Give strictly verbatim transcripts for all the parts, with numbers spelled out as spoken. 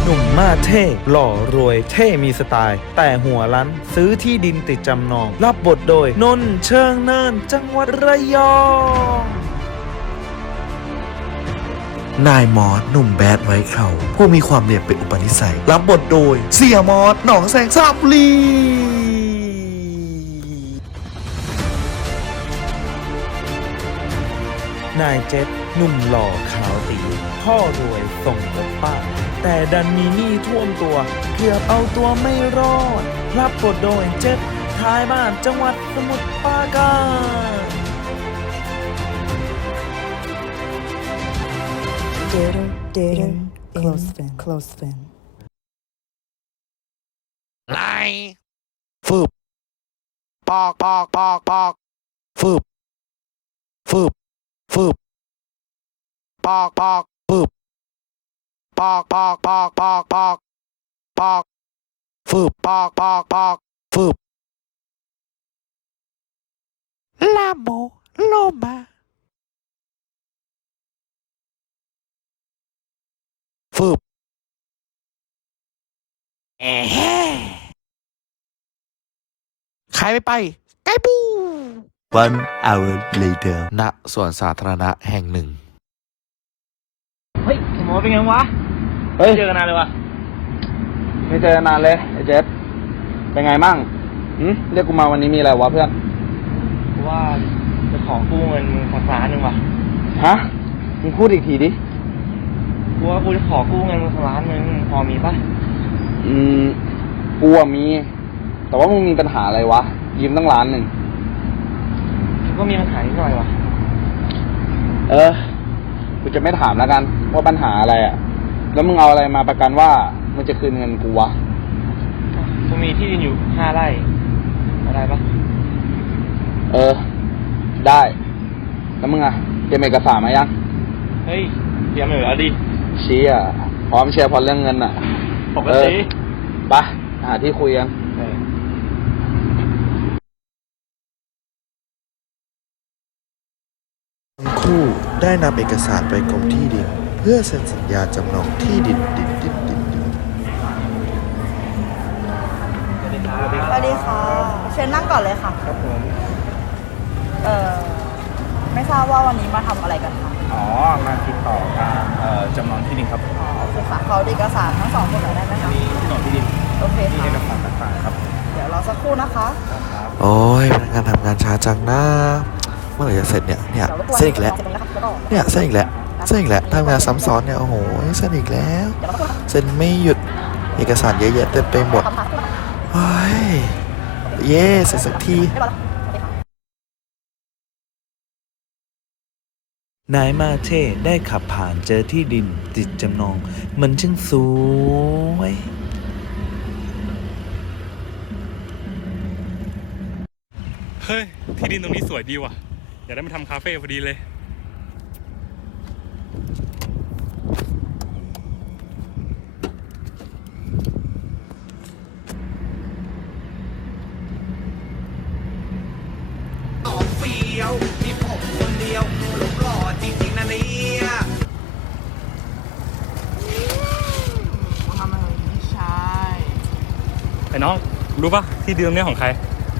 นุ่มมาเท่หล่อรวยเท่มีสไตล์แต่หัวรั้นซื้อที่ดินติดจำนองรับบทโดยนนท์เชิงเนินจังหวัดระยองนายมอสหนุ่มแบดไว้เขาผู้มีความเรียบเป็นอุปนิสัยรับบทโดยเสี่ยมอสหนองแสงสาบบุรีนายเจ็ดหนุ่มหล่อขาวตีพ่อรวยส่งกับป้าแต่ดันมีหนี้ท่วมตัวเกือบเอาตัวไม่รอดรับบทโดยเจ็ดท้ายบ้านจังหวัดสมุทรปราการ Dater, dater, close friend, close friend. ไล่ฟืบปอกปอกปอกปอกฟืบฟืบฟืบปอกปอกฟืบปอกปอกปอกปอกปอกปอกฟืบปอกปอกปอกฟืบลาโมโลมาฟืบเอ๊ะใครไม่ไปไก่ปู One hour later ณสวนสาธารณะแห่งหนึ่งเฮ้ยหมอเป็นไงวะเฮ้ยเจอกันนานเลยวะไม่เจอกันนานเลยไอ้เจสเป็นไงมั่งหืมเรียกกูมาวันนี้มีอะไรวะเพื่อนว่าจะขอกู้เงินมึงสักล้านหนึ่งวะฮะมึงพูดอีกทีดิกูว่ากูจะขอกู้เงินมึงสักล้านหนึ่งพอมีปะอืมกูอะมีแต่ว่ามึงมีปัญหาอะไรวะยืมตั้งล้านหนึ่งก็มีปัญหานิดหน่อยวะเออกูจะไม่ถามแล้วกันว่าปัญหาอะไรอ่ะแล้วมึงเอาอะไรมาประกันว่ามึงจะคืนเงินกูวะกูมีที่ดินอยู่ห้าไร่ได้ปะเออได้แล้วมึงอ่ะเตรียมเอกสารมายังเฮ้ยเตรียมอยู่แล้วดิเชี่ยพร้อมเชียร์พอเรื่องเงินอ่ะปกติไปหาที่คุยกันทั้งคู่ได้นำเอกสารไปกรมที่ดินเพื่อเซ็นสัญญาจำนองที่ดินดินดินดินดินสวัสดีค่ะ เชิญนั่งก่อนเลยค่ะครับผมเอ่อ ไม่ทราบว่าวันนี้มาทำอะไรกันคะอ๋อมาติดต่อการเอ่อจำนองที่ดินครับอ๋อโอเคค่ะขอเอกสารทั้งสองคนหน่อยได้ไหมคะมีโฉนดที่ดินโอเคที่ค่ะเอกสารต่างๆครับเดี๋ยวรอสักครู่นะคะโอ้ยพนักงานทำงานช้าจังนะเมื่อไหร่จะเสร็จเนี่ยเนี่ยเดี๋ยวรบกวนเส้นอีกแล้วเสร็จตรงนี้นะคะแล้วก็เนี่ยเส้นอีกแล้วเส้นอีกแล้วทำงานซ้ำซ้อนเนี่ยโอ้โหเส้นอีกแล้วเดี๋ยวรบกวนนะคะเส้นไม่หยุดเอกสารเยอะแยะเต็มไปหมดคำถามสักครู่นะคะเฮ้ยเย่เสร็จสักทีเรียบร้อยแล้วโอเคค่ะนายมาเท่ได้ขับผ่านเจอที่ดินติดจำนอง มันช่างสวยเฮ้ย ที่ดินตรงนี้สวยดีว่ะ อยากได้มาทำคาเฟ่พอดีเลยเฟี้ยวมีผมคนเดียวรูปหล่อจริงๆนะเนี่ยทำอะไรไม่ใช่ไอ้น้อง รู้ปะที่ดินตรงนี้ของใคร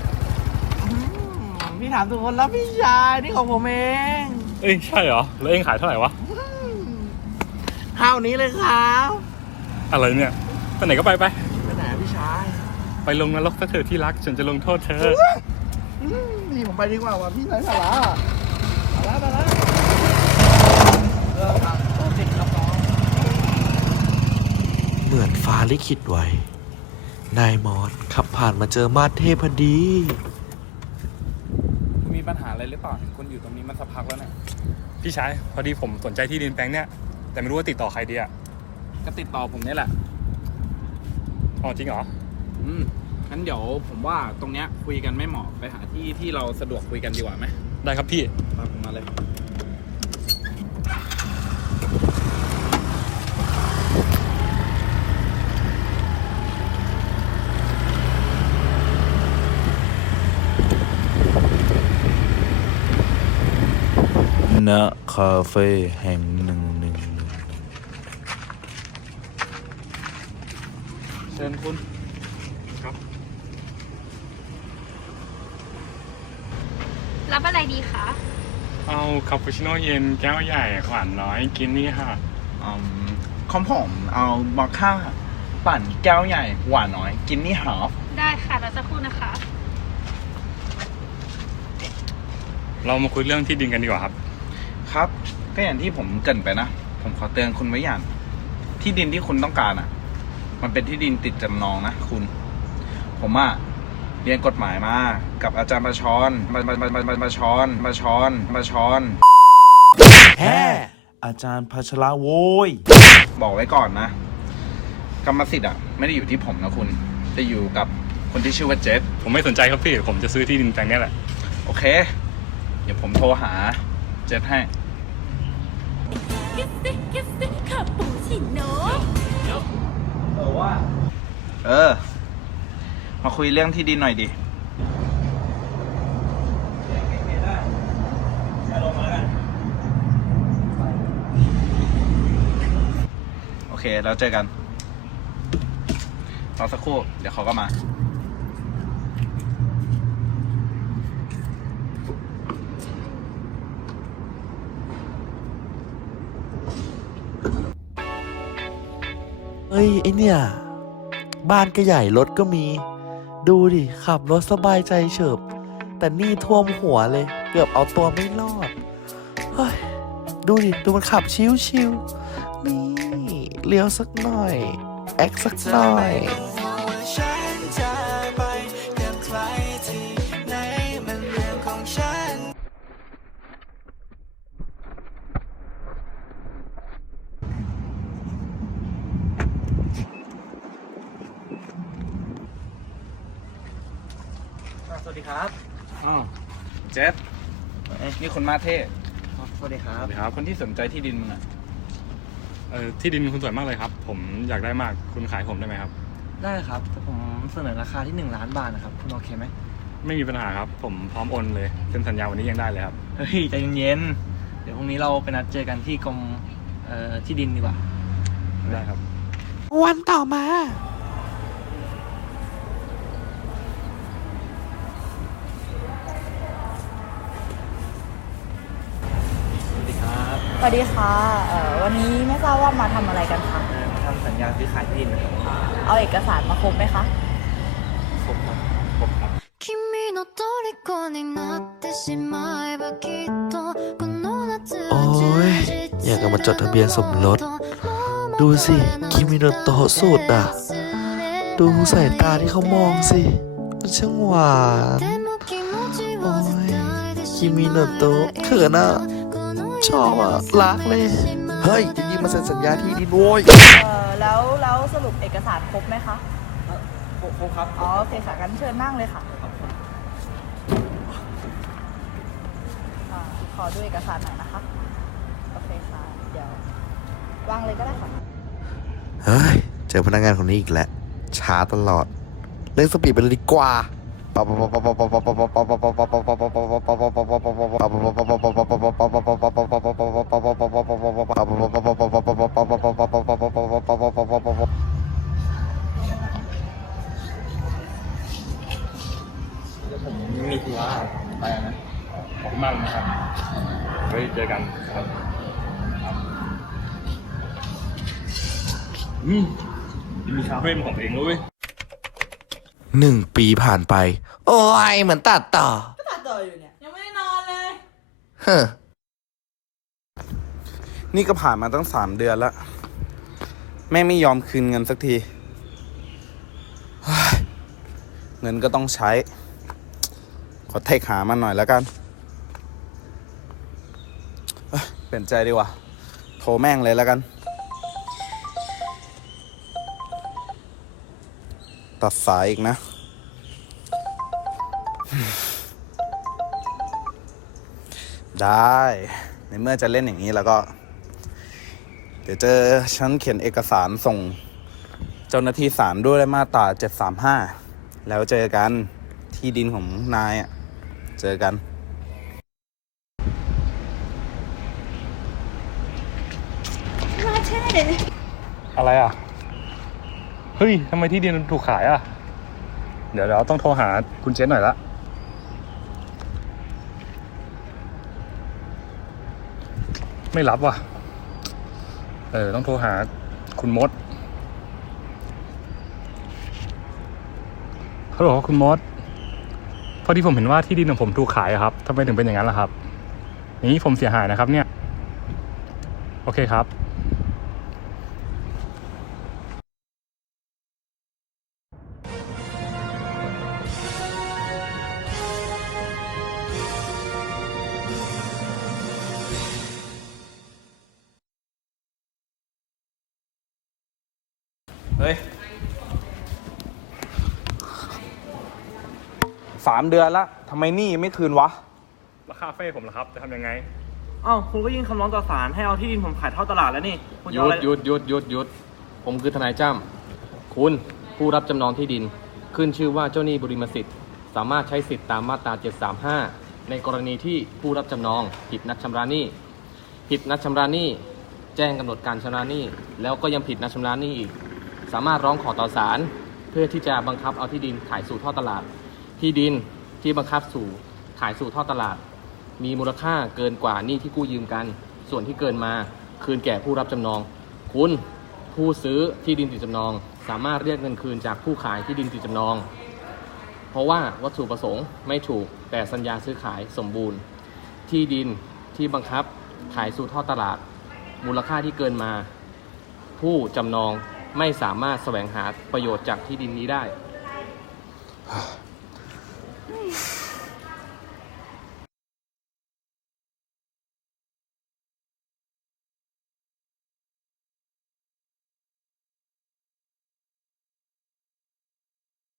พี่ถามทุกคนแล้วพี่ชายนี่ของผมเองเอ้ย ใช่เหรอ แล้วเองขายเท่าไหร่วะเท่านี้เลยครับอะไรเนี่ยไปไหนก็ไปไปไปไหนพี่ชายไปลงนรกซะเถอะที่รัก ฉันจะลงโทษเธอนี่ผมไปดีกว่าว่ะพี่ไร้สาระมาแล้วมาแล้วเออครับติดครับน้องเหมือนฟ้าลิขิตไว้ นายมอสขับผ่านมาเจอมาสเทพพอดีคุณมีปัญหาอะไรหรือเปล่าเห็นคุณอยู่ตรงนี้มาสักพักแล้วเนี่ยพี่ชาย พอดีผมสนใจที่ดินแปลงเนี้ย แต่ไม่รู้ว่าติดต่อใครดีอะก็ติดต่อผมนี่แหละอ๋อจริงเหรออืมงั้นเดี๋ยวผมว่าตรงเนี้ยคุยกันไม่เหมาะไปหาที่ที่เราสะดวกคุยกันดีกว่าไหมได้ครับพี่ตามผมมาเลยณคาเฟ่แห่งหนึ่งหนึ่งชิญคุณครับรับอะไรดีคะเอาคาปูชิโน่เย็นแก้วใหญ่หวานน้อยกินนี่ค่ะอืมของผมเอามอคค่าปั่นแก้วใหญ่หวานน้อย กินนี่ฮาฟได้ค่ะรอสักครู่นะคะเรามาคุยเรื่องที่ดินกันดีกว่าครับครับ ก็อย่างที่ผมเกรินไปนะ ผมขอเตือนคุณไว้อย่าง ที่ดินที่คุณต้องการอ่ะ มันเป็นที่ดินติดจำนองนะคุณ ผมอะเรียนกฎหมายมากับอาจารย์ประชรมามามามามามาชอนมาชอนมาชอนแฮ่อาจารย์พัชระโว้ยบอกไว้ก่อนนะ กรรมสิทธิ์อ่ะ ไม่ได้อยู่ที่ผมนะคุณ จะอยู่กับคนที่ชื่อว่าเจษผมไม่สนใจครับพี่ ผมจะซื้อที่ดินแปลงนี้แหละโอเค เดี๋ยวผมโทรหาเจษให้ เออว่า เออ มาคุยเรื่องที่ดินหน่อยดิ โอเค แล้วเจอกันรอสักครู่ เดี๋ยวเขาก็มาเฮ้ย ไอเนี่ย บ้านก็ใหญ่รถก็มี ดูดิ ขับรถสบายใจเฉิบ แต่นี่ท่วมหัวเลย เกือบเอาตัวไม่รอด เฮ้ย ดูดิ ดูมันขับชิวๆนี่ เลี้ยวสักหน่อย แอคสักหน่อยสวัสดีครับอ้าวเจษนี่คนมาเท่สวัสดีครับสวัสดีครับคนที่สนใจที่ดินมึงอะเออที่ดินคุณสวยมากเลยครับ ผมอยากได้มาก คุณขายผมได้ไหมครับได้ครับแต่ผมเสนอราคาที่หนึ่งล้านบาทนะครับ คุณโอเคไหมไม่มีปัญหาครับ ผมพร้อมโอนเลยเซ็นสัญญาวันนี้ยังได้เลยครับเฮ้ยใจเย็นๆเดี๋ยวพรุ่งนี้เราไปนัดเจอกันที่กรมเอ่อที่ดินดีกว่าได้ครับวันต่อมาสวัสดีครับสวัสดีค่ะเอ่อวันนี้ไม่ทราบว่ามาทำอะไรกันคะเอ่อทำสัญญาซื้อขายที่ดินนะครับเอาเอกสารมาครบไหมคะครบครับครบครับ君の虜になってしまえばきっとこの夏โอ้ย อยากจะมาจดทะเบียนสมรส ดูสิคิมิโนโตะสุดอ่ะ ดูสายตาที่เขามองสิมันช่างหวาน โอ้ยคิมิโนโตะเขินอ่ะ ชอบอ่ะ รักเลย เฮ้ยจะยิงมาเซ็นสัญญาที่ดินโว้ยเอ่อแล้วแล้วสรุปเอกสารครบไหมคะครบครับอ๋อโอเคค่ะกันเชิญนั่งเลยค่ะอ่าขอดูเอกสารหน่อยนะคะ โอเคค่ะ เดี๋ยววางเลยก็ได้ค่ะเฮ้ย เจอพนักงานคนนี้อีกแล้ว ช้าตลอด เล่นสปีดไปเลยดีกว่ามีธุระไปนะขอบคุณมากนะครับ ไว้เจอกันครับอืมมีคาเฟ่เป็นของตัวเองแล้วเว้ยหนึ่งปีผ่านไป โอ้ย เหมือนตัดต่อตัดต่ออยู่เนี่ย ยังไม่ได้นอนเลยเฮ้อนี่ก็ผ่านมาตั้งสามเดือนแล้ว แม่ไม่ยอมคืนเงินสักทีเฮ้ยเงินก็ต้องใช้ ขอเทคหามันหน่อยแล้วกันเอ้ยเปลี่ยนใจดีกว่า โทรแม่งเลยแล้วกัน ตัดสายอีกนะ ได้ ในเมื่อจะเล่นอย่างนี้แล้วก็ เดี๋ยวเจอฉันเขียนเอกสารส่งเจ้าหน้าที่ศาลด้วยมาตราเจ็ดสามห้าแล้วเจอกันที่ดินของนายอ่ะ เจอกันมาเท่อะไรอ่ะเฮ้ยทำไมที่ดินถูกขายอ่ะ เดี๋ยวเราต้องโทรหาคุณเจษหน่อยละไม่รับว่ะ เออต้องโทรหาคุณมดฮัลโหลคุณมดพอดีผมเห็นว่าที่ดินของผมถูกขายอะครับทำไมถึงเป็นอย่างนั้นล่ะครับอย่างนี้ผมเสียหายนะครับเนี่ยโอเคครับเฮ้ยสามเดือนละทำไมหนี่ยังไม่คืนวะแล้วคาเฟ่ผมล่ะครับ จะทำยังไงอ้าวคุณก็ยื่นคำร้องต่อศาลให้เอาที่ดินผมขายทอดตลาดแล้วนี่คุณหจะยุเอาดอะไรหยุดหยุดหยุดหยุดผมคือทนายจ้ำคุณผู้รับจำนองที่ดิน ขึ้นชื่อว่าเจ้าหนี้บุริมสิทธิ์ สามารถใช้สิทธิ์ตามมาตรา เจ็ดสามห้า ในกรณีที่ผู้รับจำนองผิดนัดชำระหนี้ผิดนัดชำระหนี้แจ้งกำหนดการชำระหนี้แล้วก็ยังผิดนัดชำระหนี้อีก สามารถร้องขอต่อศาลเพื่อที่จะบังคับเอาที่ดินขายสู่ท่อตลาด ที่ดินที่บังคับสู่ขายสู่ท่อตลาด มีมูลค่าเกินกว่าหนี้ที่กู้ยืมกัน ส่วนที่เกินมาคืนแก่ผู้รับจำนอง คุณผู้ซื้อที่ดินติดจำนอง สามารถเรียกเงินคืนจากผู้ขายที่ดินติดจำนอง เพราะว่าวัตถุประสงค์ไม่ถูกแต่สัญญาซื้อขายสมบูรณ์ ที่ดินที่บังคับขายสู่ท่อตลาด มูลค่าที่เกินมา ผู้จำนองไม่สามารถแสวงหาประโยชน์จากที่ดินนี้ได้